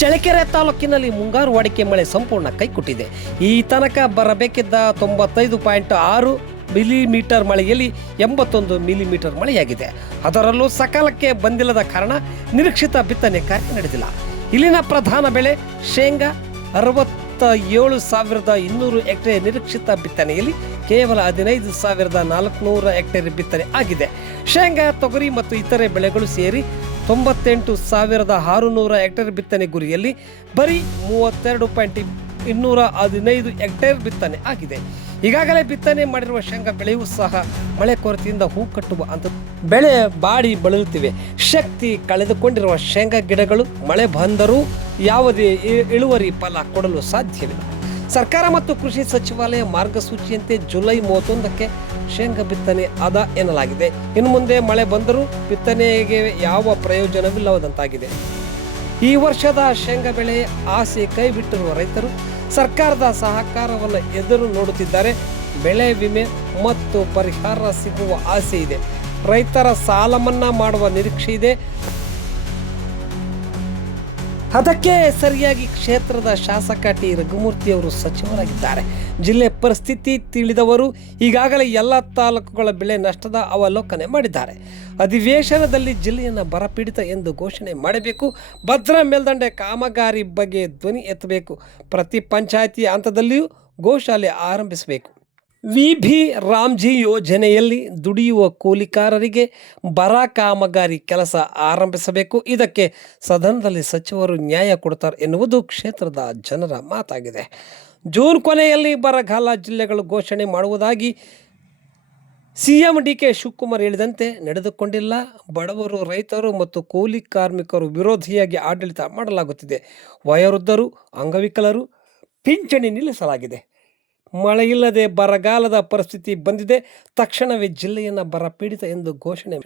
ಚಳ್ಳಕೆರೆ ತಾಲೂಕಿನಲ್ಲಿ ಮುಂಗಾರು ಅಡಿಕೆ ಮಳೆ ಸಂಪೂರ್ಣ ಕೈಕೊಟ್ಟಿದೆ. ಈ ತನಕ ಬರಬೇಕಿದ್ದ 95.6 ಮಿಲಿಮೀಟರ್ ಮಳೆಯಲ್ಲಿ 81 ಮಿಲಿಮೀಟರ್ ಮಳೆಯಾಗಿದೆ. ಅದರಲ್ಲೂ ಸಕಾಲಕ್ಕೆ ಬಂದಿಲ್ಲದ ಕಾರಣ ನಿರೀಕ್ಷಿತ ಬಿತ್ತನೆ ಕಾರ್ಯ ನಡೆದಿಲ್ಲ. ಇಲ್ಲಿನ ಪ್ರಧಾನ ಬೆಳೆ ಶೇಂಗಾ 67,200 ಹೆಕ್ಟೇರ್ ನಿರೀಕ್ಷಿತ ಬಿತ್ತನೆಯಲ್ಲಿ ಕೇವಲ 15,400 ಹೆಕ್ಟೇರ್ ಬಿತ್ತನೆ ಆಗಿದೆ. ಶೇಂಗಾ, ತೊಗರಿ ಮತ್ತು ಇತರೆ ಬೆಳೆಗಳು ಸೇರಿ 98,600 ಹೆಕ್ಟೇರ್ ಬಿತ್ತನೆ ಗುರಿಯಲ್ಲಿ ಬರೀ 32,215 ಹೆಕ್ಟೇರ್ ಬಿತ್ತನೆ ಆಗಿದೆ. ಈಗಾಗಲೇ ಬಿತ್ತನೆ ಮಾಡಿರುವ ಶೇಂಗಾ ಬೆಳೆಯೂ ಸಹ ಮಳೆ ಕೊರತೆಯಿಂದ ಹೂ ಕಟ್ಟುವ ಅಂತ ಬೆಳೆ ಬಾಡಿ ಬಳಲುತ್ತಿವೆ. ಶಕ್ತಿ ಕಳೆದುಕೊಂಡಿರುವ ಶೇಂಗಾ ಗಿಡಗಳು ಮಳೆ ಬಂದರೂ ಯಾವುದೇ ಇಳುವರಿ ಫಲ ಕೊಡಲು ಸಾಧ್ಯವಿಲ್ಲ. ಸರ್ಕಾರ ಮತ್ತು ಕೃಷಿ ಸಚಿವಾಲಯ ಮಾರ್ಗಸೂಚಿಯಂತೆ ಜುಲೈ 31ಕ್ಕೆ ಶೇಂಗಾ ಬಿತ್ತನೆ ಅದ ಎನ್ನಲಾಗಿದೆ. ಇನ್ನು ಮುಂದೆ ಮಳೆ ಬಂದರೂ ಬಿತ್ತನೆಗೆ ಯಾವ ಪ್ರಯೋಜನವಿಲ್ಲದಂತಾಗಿದೆ. ಈ ವರ್ಷದ ಶೇಂಗಾ ಬೆಳೆ ಆಸೆ ಕೈ ಬಿಟ್ಟಿರುವ ರೈತರು ಸರ್ಕಾರದ ಸಹಕಾರವನ್ನು ಎದುರು ನೋಡುತ್ತಿದ್ದಾರೆ. ಬೆಳೆ ವಿಮೆ ಮತ್ತು ಪರಿಹಾರ ಸಿಗುವ ಆಸೆ ಇದೆ. ರೈತರ ಸಾಲ ಮನ್ನಾ ಮಾಡುವ ನಿರೀಕ್ಷೆ ಇದೆ. ಅದಕ್ಕೆ ಸರಿಯಾಗಿ ಕ್ಷೇತ್ರದ ಶಾಸಕ ಟಿ ರಘುಮೂರ್ತಿ ಅವರು ಸಚಿವರಾಗಿದ್ದಾರೆ. ಜಿಲ್ಲೆ ಪರಿಸ್ಥಿತಿ ತಿಳಿದವರು ಈಗಾಗಲೇ ಎಲ್ಲ ತಾಲೂಕುಗಳ ಬೆಳೆ ನಷ್ಟದ ಅವಲೋಕನೆ ಮಾಡಿದ್ದಾರೆ. ಅಧಿವೇಶನದಲ್ಲಿ ಜಿಲ್ಲೆಯನ್ನು ಬರಪೀಡಿತ ಎಂದು ಘೋಷಣೆ ಮಾಡಬೇಕು. ಭದ್ರಾ ಮೇಲ್ದಂಡೆ ಕಾಮಗಾರಿ ಬಗ್ಗೆ ಧ್ವನಿ ಎತ್ತಬೇಕು. ಪ್ರತಿ ಪಂಚಾಯಿತಿ ಹಂತದಲ್ಲಿಯೂ ಗೋಶಾಲೆ ಆರಂಭಿಸಬೇಕು. ವಿಬಿ ರಾಮ್ಜಿ ಯೋಜನೆಯಲ್ಲಿ ದುಡಿಯುವ ಕೂಲಿಕಾರರಿಗೆ ಬರ ಕಾಮಗಾರಿ ಕೆಲಸ ಆರಂಭಿಸಬೇಕು. ಇದಕ್ಕೆ ಸದನದಲ್ಲಿ ಸಚಿವರು ನ್ಯಾಯ ಕೊಡ್ತಾರೆ ಎನ್ನುವುದು ಕ್ಷೇತ್ರದ ಜನರ ಮಾತಾಗಿದೆ. ಜೂನ್ ಕೊನೆಯಲ್ಲಿ ಬರಗಾಲ ಜಿಲ್ಲೆಗಳು ಘೋಷಣೆ ಮಾಡುವುದಾಗಿ ಸಿಎಂ ಡಿಕೆ ಶಿವಕುಮಾರ್ ಹೇಳಿದಂತೆ ನಡೆದುಕೊಂಡಿಲ್ಲ. ಬಡವರು, ರೈತರು ಮತ್ತು ಕೂಲಿ ಕಾರ್ಮಿಕರು ವಿರೋಧಿಯಾಗಿ ಆಡಳಿತ ಮಾಡಲಾಗುತ್ತಿದೆ. ವಯೋವೃದ್ಧರು, ಅಂಗವಿಕಲರು ಪಿಂಚಣಿ ನಿಲ್ಲಿಸಲಾಗಿದೆ. ಮಳೆಯಿಲ್ಲದೆ ಬರಗಾಲದ ಪರಿಸ್ಥಿತಿ ಬಂದಿದೆ. ತಕ್ಷಣವೇ ಜಿಲ್ಲೆಯನ್ನು ಬರಪೀಡಿತ ಎಂದು ಘೋಷಣೆ